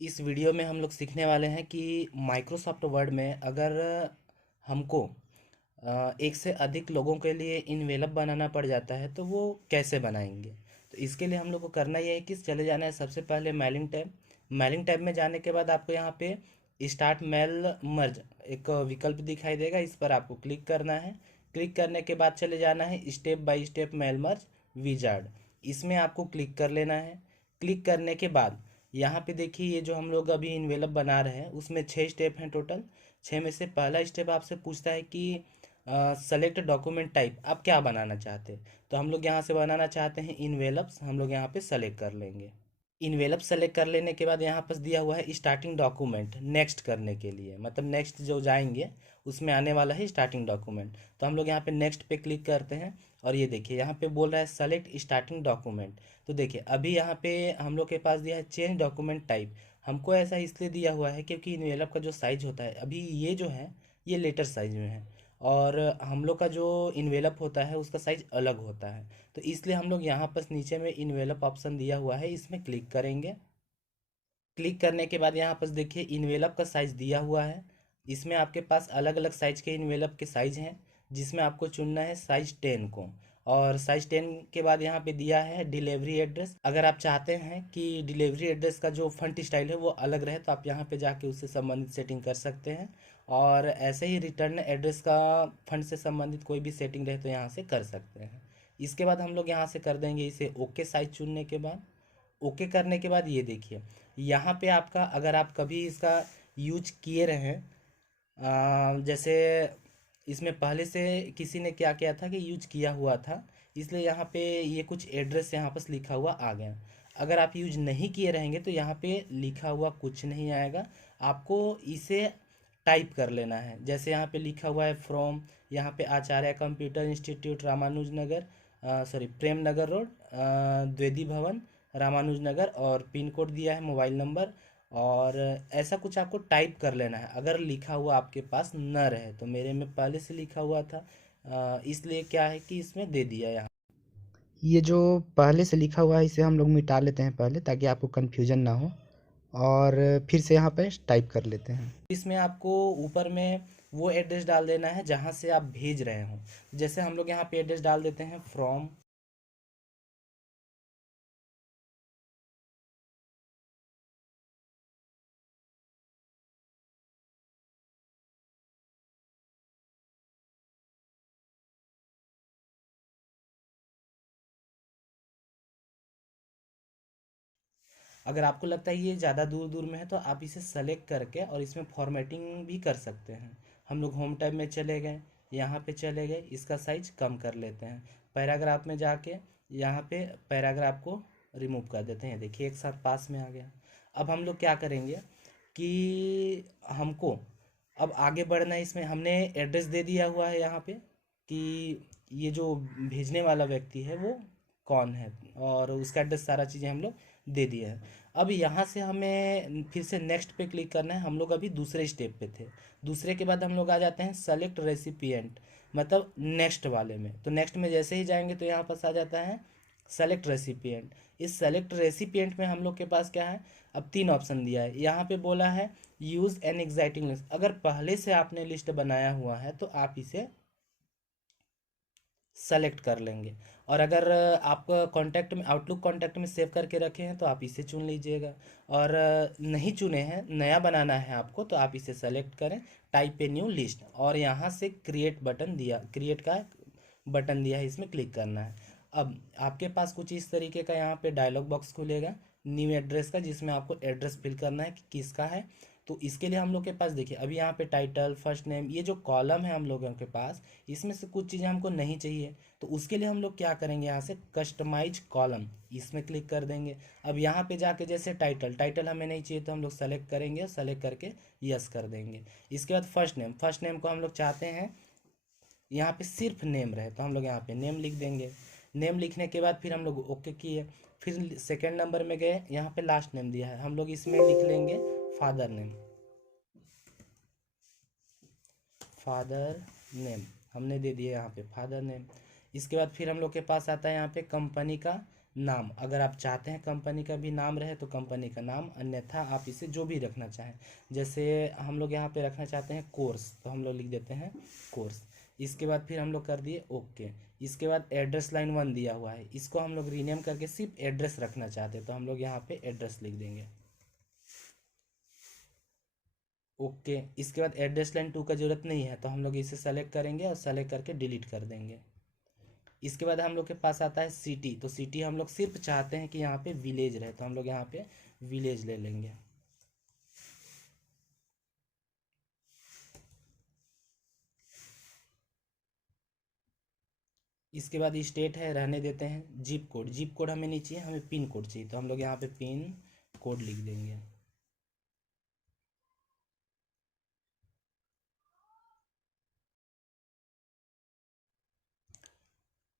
इस वीडियो में हम लोग सीखने वाले हैं कि माइक्रोसॉफ्ट वर्ड में अगर हमको एक से अधिक लोगों के लिए इनवेलप बनाना पड़ जाता है तो वो कैसे बनाएंगे। तो इसके लिए हम लोग को करना ये है कि चले जाना है सबसे पहले मेलिंग टैब में जाने के बाद आपको यहाँ पे स्टार्ट मेल मर्ज एक विकल्प दिखाई देगा, इस पर आपको क्लिक करना है। क्लिक करने के बाद चले जाना है step by step mail merge wizard, इसमें आपको क्लिक कर लेना है। क्लिक करने के बाद यहाँ पे देखिए ये जो हम लोग अभी इन्वेलप बना रहे हैं उसमें 6 स्टेप हैं टोटल। 6 में से पहला स्टेप आपसे पूछता है कि सेलेक्ट डॉक्यूमेंट टाइप, आप क्या बनाना चाहते हैं। तो हम लोग यहाँ से बनाना चाहते हैं इन्वेलप्स, हम लोग यहाँ पे सेलेक्ट कर लेंगे। इन्वेलप सेलेक्ट कर लेने के बाद यहाँ पर दिया हुआ है स्टार्टिंग डॉक्यूमेंट नेक्स्ट करने के लिए, मतलब नेक्स्ट जो जाएंगे उसमें आने वाला है स्टार्टिंग डॉक्यूमेंट। तो हम लोग यहाँ पे नेक्स्ट पे क्लिक करते हैं और ये देखिए यहाँ पे बोल रहा है सेलेक्ट स्टार्टिंग डॉक्यूमेंट। तो देखिए अभी यहाँ पे हम लोग के पास दिया है चेंज डॉक्यूमेंट टाइप। हमको ऐसा इसलिए दिया हुआ है क्योंकि इन्वेलप का जो साइज होता है अभी ये जो है ये लेटर साइज में है, और हम लोग का जो इन्वेलप होता है उसका साइज अलग होता है। तो इसलिए हम लोग यहाँ पर नीचे में इन्वेलप ऑप्शन दिया हुआ है, इसमें क्लिक करेंगे। क्लिक करने के बाद यहाँ पर देखिए इन्वेलप का साइज़ दिया हुआ है। इसमें आपके पास अलग अलग साइज के इन्वेलप के साइज हैं, जिसमें आपको चुनना है साइज 10 को। और साइज 10 के बाद यहाँ पे दिया है डिलीवरी एड्रेस। अगर आप चाहते हैं कि डिलीवरी एड्रेस का जो फंट स्टाइल है वो अलग रहे तो आप यहाँ पे जाके उससे संबंधित सेटिंग कर सकते हैं। और ऐसे ही रिटर्न एड्रेस का फंड से संबंधित कोई भी सेटिंग रहे तो यहाँ से कर सकते हैं। इसके बाद हम लोग यहाँ से कर देंगे इसे ओके। साइज चुनने के बाद ओके करने के बाद ये देखिए यहाँ पे आपका अगर आप कभी इसका यूज किए रहे हैं, जैसे इसमें पहले से किसी ने क्या किया था कि यूज किया हुआ था, इसलिए यहाँ पे ये कुछ एड्रेस यहाँ पर लिखा हुआ आ गया। अगर आप यूज नहीं किए रहेंगे तो यहाँ पे लिखा हुआ कुछ नहीं आएगा, आपको इसे टाइप कर लेना है। जैसे यहाँ पे लिखा हुआ है फ्रॉम, यहाँ पे आचार्य कंप्यूटर इंस्टीट्यूट रामानुज नगर, सॉरी प्रेम नगर रोड, द्विवेदी भवन रामानुज नगर, और पिन कोड दिया है, मोबाइल नंबर, और ऐसा कुछ आपको टाइप कर लेना है। अगर लिखा हुआ आपके पास न रहे तो मेरे में पहले से लिखा हुआ था, इसलिए क्या है कि इसमें दे दिया यहाँ। ये जो पहले से लिखा हुआ है इसे हम लोग मिटा लेते हैं पहले, ताकि आपको कन्फ्यूजन ना हो, और फिर से यहाँ पे टाइप कर लेते हैं। इसमें आपको ऊपर में वो एड्रेस डाल देना है जहाँ से आप भेज रहे हो। जैसे हम लोग यहाँ पे एड्रेस डाल देते हैं फ्रॉम, अगर आपको लगता है ये ज़्यादा दूर दूर में है तो आप इसे सेलेक्ट करके और इसमें फॉर्मेटिंग भी कर सकते हैं। हम लोग होम टैब में चले गए, यहाँ पे चले गए, इसका साइज कम कर लेते हैं। पैराग्राफ में जाके यहाँ पे पैराग्राफ को रिमूव कर देते हैं, देखिए एक साथ पास में आ गया। अब हम लोग क्या करेंगे कि हमको अब आगे बढ़ना है। इसमें हमने एड्रेस दे दिया हुआ है यहाँ पे कि ये जो भेजने वाला व्यक्ति है वो कौन है, और उसका एड्रेस सारा चीज़ें हम लोग दे दिया है। अब यहाँ से हमें फिर से नेक्स्ट पे क्लिक करना है। हम लोग अभी दूसरे स्टेप पे थे। दूसरे के बाद हम लोग आ जाते हैं सेलेक्ट रेसिपिएंट, मतलब नेक्स्ट वाले में। तो नेक्स्ट में जैसे ही जाएंगे तो यहाँ पास आ जाता है सेलेक्ट रेसिपिएंट। इस सेलेक्ट रेसिपिएंट में हम लोग के पास क्या है, अब 3 ऑप्शन दिया है। यहाँ पे बोला है यूज़ एन एग्जाइटिंग लिस्ट। अगर पहले से आपने लिस्ट बनाया हुआ है तो आप इसे सेलेक्ट कर लेंगे, और अगर आप कॉन्टैक्ट में आउटलुक कॉन्टैक्ट में सेव करके रखे हैं तो आप इसे चुन लीजिएगा। और नहीं चुने हैं, नया बनाना है आपको, तो आप इसे सेलेक्ट करें, टाइप ए न्यू लिस्ट, और यहाँ से क्रिएट बटन दिया, क्रिएट का बटन दिया है, इसमें क्लिक करना है। अब आपके पास कुछ इस तरीके का यहाँ पे डायलॉग बॉक्स खुलेगा न्यू एड्रेस का, जिसमें आपको एड्रेस फिल करना है कि किसका है। तो इसके लिए हम लोग के पास देखिए अभी यहाँ पे टाइटल, फर्स्ट नेम, ये जो कॉलम है हम लोगों के पास, इसमें से कुछ चीज़ें हमको नहीं चाहिए। तो उसके लिए हम लोग क्या करेंगे, यहाँ से कस्टमाइज कॉलम, इसमें क्लिक कर देंगे। अब यहाँ पे जाके जैसे टाइटल, टाइटल हमें नहीं चाहिए तो हम लोग सेलेक्ट करेंगे, सेलेक्ट करके यस कर देंगे। इसके बाद फर्स्ट नेम, फर्स्ट नेम को हम लोग चाहते हैं यहाँ पे सिर्फ नेम रहे तो हम लोग यहाँ पे नेम लिख देंगे। नेम लिखने के बाद फिर हम लोग ओके किए। फिर सेकेंड नंबर में गए, यहाँ पे लास्ट नेम दिया है, हम लोग इसमें लिख लेंगे फादर नेम, फादर नेम हमने दे दिया यहाँ पे फादर नेम। इसके बाद फिर हम लोग के पास आता है यहाँ पे कंपनी का नाम, अगर आप चाहते हैं कंपनी का भी नाम रहे तो कंपनी का नाम, अन्यथा आप इसे जो भी रखना चाहें। जैसे हम लोग यहाँ पे रखना चाहते हैं कोर्स, तो हम लोग लिख देते हैं कोर्स। इसके बाद फिर हम लोग कर दिए ओके। इसके बाद एड्रेस लाइन 1 दिया हुआ है, इसको हम लोग रीनेम करके सिर्फ एड्रेस रखना चाहते हैं, तो हम लोग यहाँ पे एड्रेस लिख देंगे। ओके। इसके बाद एड्रेस लाइन 2 का जरूरत नहीं है, तो हम लोग इसे सेलेक्ट करेंगे और सेलेक्ट करके डिलीट कर देंगे। इसके बाद हम लोग के पास आता है सिटी, तो सिटी हम लोग सिर्फ चाहते हैं कि यहाँ पे विलेज रहे, तो हम लोग यहाँ पे विलेज ले लेंगे। इसके बाद स्टेट है, रहने देते हैं। जिप कोड, जिप कोड हमें नहीं चाहिए, हमें पिन कोड चाहिए, तो हम लोग यहाँ पे पिन कोड लिख देंगे।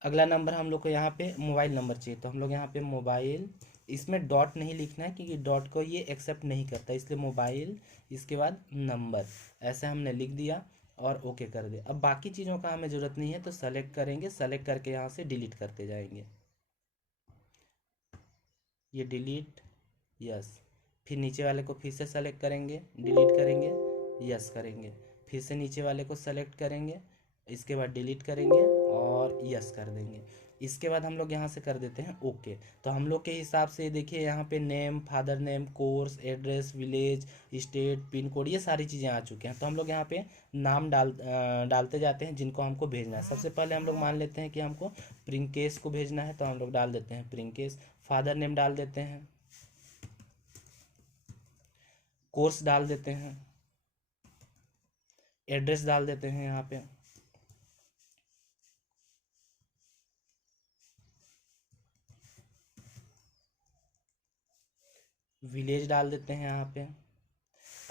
अगला नंबर हम लोग को यहाँ पे मोबाइल नंबर चाहिए, तो हम लोग यहाँ पे मोबाइल, इसमें डॉट नहीं लिखना है क्योंकि डॉट को ये एक्सेप्ट नहीं करता, इसलिए मोबाइल, इसके बाद नंबर, ऐसे हमने लिख दिया और ओके कर दिया। अब बाकी चीज़ों का हमें ज़रूरत नहीं है, तो सेलेक्ट करेंगे, सेलेक्ट करके यहाँ से डिलीट करते जाएंगे। ये डिलीट, यस। फिर नीचे वाले को फिर से सेलेक्ट करेंगे, डिलीट करेंगे, यस करेंगे। फिर से नीचे वाले को सेलेक्ट करेंगे, इसके बाद डिलीट करेंगे और यस कर देंगे। इसके बाद हम लोग यहाँ से कर देते हैं ओके। तो हम लोग के हिसाब से देखिए यहाँ पे name, father name, course, address, village, state, pin code, ये सारी चीज़ें आ चुके हैं। तो हम लोग यहाँ पे नाम डालते जाते हैं जिनको हमको भेजना है। सबसे पहले हम लोग मान लेते हैं कि हमको प्रिंकेश को भेजना है, तो हम लोग डाल देते हैं प्रिंकेश। फादर नेम डाल देते हैं, कोर्स डाल देते हैं, एड्रेस डाल देते हैं यहाँ पे, विलेज डाल देते हैं यहाँ पे।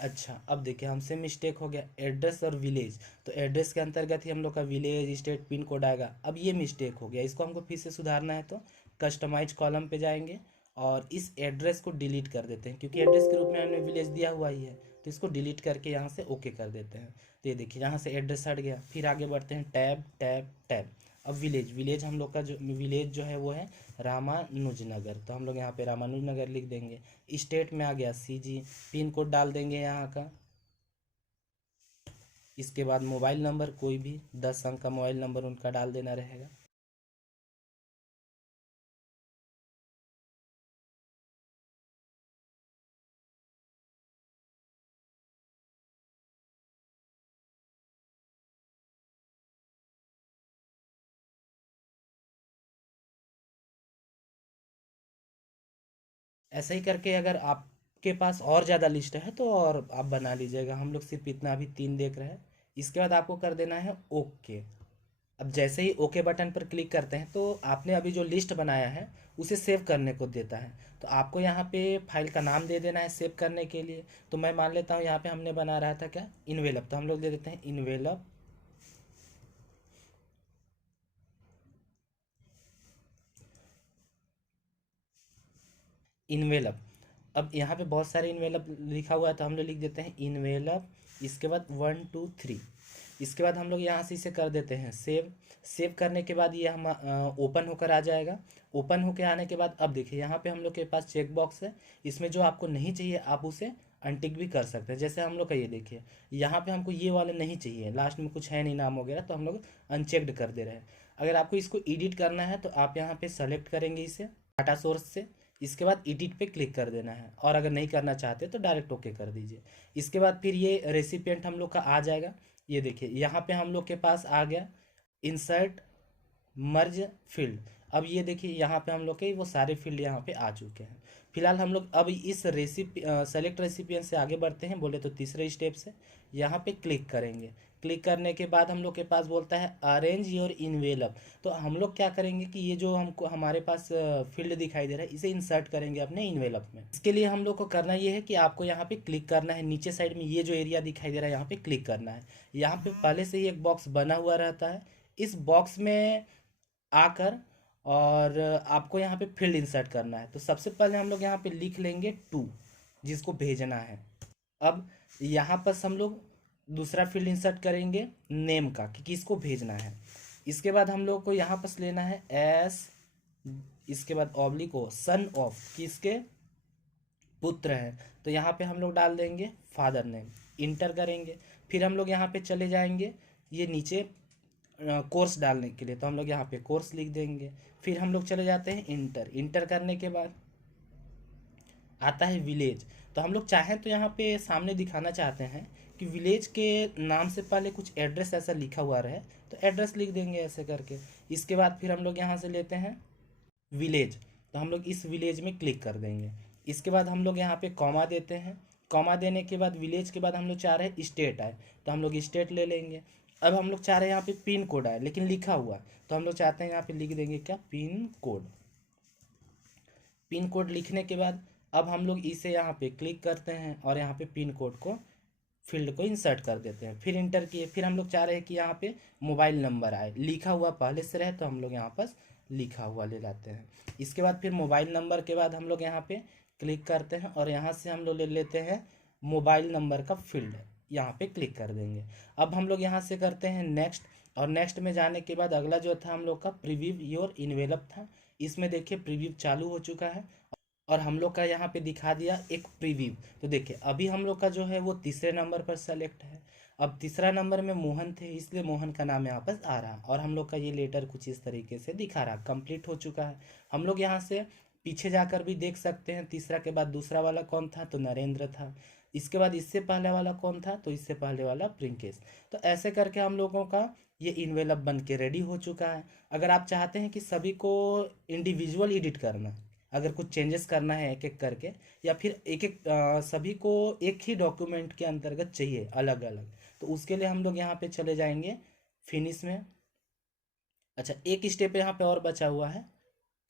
अच्छा, अब देखिए हमसे मिस्टेक हो गया, एड्रेस और विलेज, तो एड्रेस के अंतर्गत ही हम लोग का विलेज, स्टेट, पिन कोड आएगा। अब ये मिस्टेक हो गया, इसको हमको फिर से सुधारना है, तो कस्टमाइज कॉलम पे जाएंगे और इस एड्रेस को डिलीट कर देते हैं, क्योंकि एड्रेस के रूप में हमने विलेज दिया हुआ ही है, तो इसको डिलीट करके यहाँ से ओके कर देते हैं। तो ये देखिए यहाँ से एड्रेस हट गया। फिर आगे बढ़ते हैं, टैब टैब टैब। अब विलेज, विलेज हम लोग का जो विलेज जो है वो है रामानुजनगर, तो हम लोग यहाँ पे रामानुजनगर लिख देंगे। स्टेट में आ गया सीजी, पिन कोड डाल देंगे यहाँ का। इसके बाद मोबाइल नंबर, कोई भी 10 अंक का मोबाइल नंबर उनका डाल देना रहेगा। ऐसे ही करके अगर आपके पास और ज़्यादा लिस्ट है तो और आप बना लीजिएगा, हम लोग सिर्फ इतना अभी 3 देख रहे हैं। इसके बाद आपको कर देना है ओके। अब जैसे ही ओके बटन पर क्लिक करते हैं तो आपने अभी जो लिस्ट बनाया है उसे सेव करने को देता है, तो आपको यहाँ पे फाइल का नाम दे देना है सेव करने के लिए। तो मैं मान लेता हूँ यहाँ पे हमने बना रहा था क्या, इनवेलप, तो हम लोग दे देते हैं इनवेलप। इनवेलप, अब यहाँ पे बहुत सारे इन्वेलप लिखा हुआ है, तो हम लोग लिख देते हैं इन्वेलप। इसके बाद 1 2 3। इसके बाद हम लोग यहाँ से इसे कर देते हैं सेव। सेव करने के बाद ये हम ओपन होकर आ जाएगा। ओपन होकर आने के बाद अब देखिए यहाँ पे हम लोग के पास चेक बॉक्स है, इसमें जो आपको नहीं चाहिए आप उसे अनटिक भी कर सकते हैं। जैसे हम लोग का ये देखिए, यहाँ पे हमको ये वाले नहीं चाहिए, लास्ट में कुछ है नहीं नाम वगैरह, तो हम लोग अनचेक्ड कर दे रहे हैं। अगर आपको इसको एडिट करना है तो आप यहाँ पे सेलेक्ट करेंगे इसे डाटा सोर्स से। इसके बाद एडिट पे क्लिक कर देना है, और अगर नहीं करना चाहते तो डायरेक्ट ओके कर दीजिए। इसके बाद फिर ये रेसिपिएंट हम लोग का आ जाएगा। ये देखिए यहाँ पे हम लोग के पास आ गया इंसर्ट मर्ज फील्ड। अब ये देखिए यहाँ पे हम लोग के वो सारे फील्ड यहाँ पे आ चुके हैं। फिलहाल हम लोग अब इस सेलेक्ट रेसिपिएंट से आगे बढ़ते हैं, बोले तो तीसरे स्टेप से यहाँ पे क्लिक करेंगे। क्लिक करने के बाद हम लोग के पास बोलता है अरेंज योर इनवेलप। तो हम लोग क्या करेंगे कि ये जो हमको हमारे पास फील्ड दिखाई दे रहा है इसे इंसर्ट करेंगे अपने इनवेलप में। इसके लिए हम लोग को करना ये है कि आपको यहाँ पे क्लिक करना है, नीचे साइड में ये जो एरिया दिखाई दे रहा है यहाँ पे क्लिक करना है। यहाँ पे पहले से ही एक बॉक्स बना हुआ रहता है, इस बॉक्स में आकर और आपको यहाँ पे फील्ड इंसर्ट करना है। तो सबसे पहले हम लोग यहाँ पे लिख लेंगे 2, जिसको भेजना है। अब यहाँ पर हम लोग दूसरा फील्ड इंसर्ट करेंगे नेम का कि किसको भेजना है। इसके बाद हम लोग को यहाँ पर लेना है इसके बाद ऑब्लिक ओ, सन ऑफ किसके, पुत्र हैं, तो यहाँ पे हम लोग डाल देंगे फादर नेम, इंटर करेंगे। फिर हम लोग यहाँ पे चले जाएंगे ये नीचे कोर्स डालने के लिए, तो हम लोग यहाँ पे कोर्स लिख देंगे। फिर हम लोग चले जाते हैं इंटर, इंटर करने के बाद आता है विलेज। तो हम लोग चाहें तो यहाँ पे सामने दिखाना चाहते हैं कि विलेज के नाम से पहले कुछ एड्रेस ऐसा लिखा हुआ रहे, तो एड्रेस लिख देंगे ऐसे करके। इसके बाद फिर हम लोग यहाँ से लेते हैं विलेज, तो हम लोग इस विलेज में क्लिक कर देंगे। इसके बाद हम लोग यहाँ पे कॉमा देते हैं, कॉमा देने के बाद विलेज के बाद हम लोग चाह रहे हैं स्टेट आए, तो हम लोग स्टेट ले लेंगे। अब हम लोग चाह रहे हैं यहाँ पे पिन कोड आए लेकिन लिखा हुआ, तो हम लोग चाहते हैं यहाँ पे लिख देंगे क्या, पिन कोड। पिन कोड लिखने के बाद अब हम लोग इसे यहाँ पे क्लिक करते हैं और यहाँ पे पिन कोड को फील्ड को इंसर्ट कर देते हैं। फिर इंटर किए। फिर हम लोग चाह रहे हैं कि यहाँ पे मोबाइल नंबर आए, लिखा हुआ पहले से रहे तो हम लोग यहाँ पर लिखा हुआ ले लाते हैं। इसके बाद फिर मोबाइल नंबर के बाद हम लोग यहाँ पे क्लिक करते हैं और यहाँ से हम लोग ले लेते हैं मोबाइल नंबर का फील्ड, यहाँ पे क्लिक कर देंगे। अब हम लोग यहाँ से करते हैं नेक्स्ट, और नेक्स्ट में जाने के बाद अगला जो था हम लोग का प्रीव्यू योर इनवेलप था। इसमें देखिए प्रीव्यू चालू हो चुका है और हम लोग का यहाँ पे दिखा दिया एक प्रीव्यू। तो देखिए अभी हम लोग का जो है वो तीसरे नंबर पर सेलेक्ट है। अब तीसरा नंबर में मोहन थे इसलिए मोहन का नाम यहाँ पर आ रहा, और हम लोग का ये लेटर कुछ इस तरीके से दिखा रहा, कंप्लीट हो चुका है। हम लोग यहाँ से पीछे जाकर भी देख सकते हैं तीसरा के बाद दूसरा वाला कौन था, तो नरेंद्र था। इसके बाद इससे पहले वाला कौन था, तो इससे पहले वाला प्रिंकेश। तो ऐसे करके हम लोगों का ये इन्वेलप बन के रेडी हो चुका है। अगर आप चाहते हैं कि सभी को इंडिविजुअल एडिट करना, अगर कुछ चेंजेस करना है एक एक करके, या फिर एक एक सभी को एक ही डॉक्यूमेंट के अंतर्गत चाहिए अलग अलग, तो उसके लिए हम लोग यहाँ पे चले जाएंगे फिनिश में। अच्छा एक स्टेप यहाँ पे और बचा हुआ है,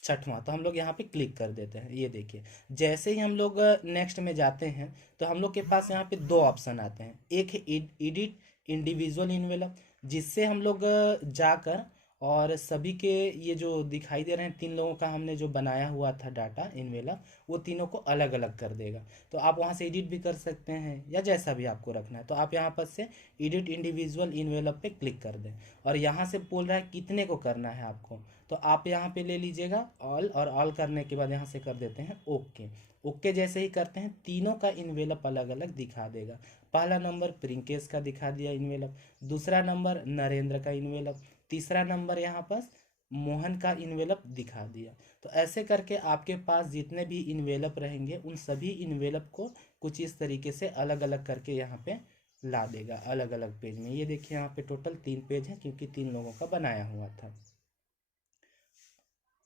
छठवां, तो हम लोग यहाँ पे क्लिक कर देते हैं। ये देखिए जैसे ही हम लोग नेक्स्ट में जाते हैं तो हम लोग के पास यहाँ पे दो ऑप्शन आते हैं। एक है एडिट इंडिविजुअल इन्वेलप, जिससे हम लोग जाकर और सभी के ये जो दिखाई दे रहे हैं तीन लोगों का हमने जो बनाया हुआ था डाटा इन्वेलप, वो तीनों को अलग अलग कर देगा। तो आप वहाँ से एडिट भी कर सकते हैं या जैसा भी आपको रखना है। तो आप यहाँ पर से एडिट इंडिविजुअल इन्वेलप पे क्लिक कर दें, और यहाँ से बोल रहा है कितने को करना है आपको, तो आप यहाँ पे ले लीजिएगा ऑल, और ऑल करने के बाद यहाँ से कर देते हैं ओके। ओके जैसे ही करते हैं तीनों का इन्वेलप अलग अलग दिखा देगा। पहला नंबर प्रिंकेश का दिखा दिया इन्वेलप, दूसरा नंबर नरेंद्र का इन्वेलप, तीसरा नंबर यहाँ पर मोहन का इन्वेलप दिखा दिया। तो ऐसे करके आपके पास जितने भी इन्वेलप रहेंगे उन सभी इन्वेलप को कुछ इस तरीके से अलग अलग करके यहाँ पे ला देगा अलग अलग पेज में। ये देखिए यहाँ पे टोटल 3 पेज है क्योंकि 3 लोगों का बनाया हुआ था।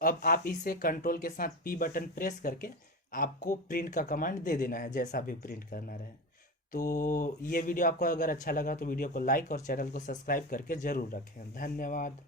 अब आप इसे कंट्रोल के साथ पी बटन प्रेस करके आपको प्रिंट का कमांड दे देना है जैसा भी प्रिंट करना रहे। तो ये वीडियो आपको अगर अच्छा लगा तो वीडियो को लाइक और चैनल को सब्सक्राइब करके ज़रूर रखें। धन्यवाद।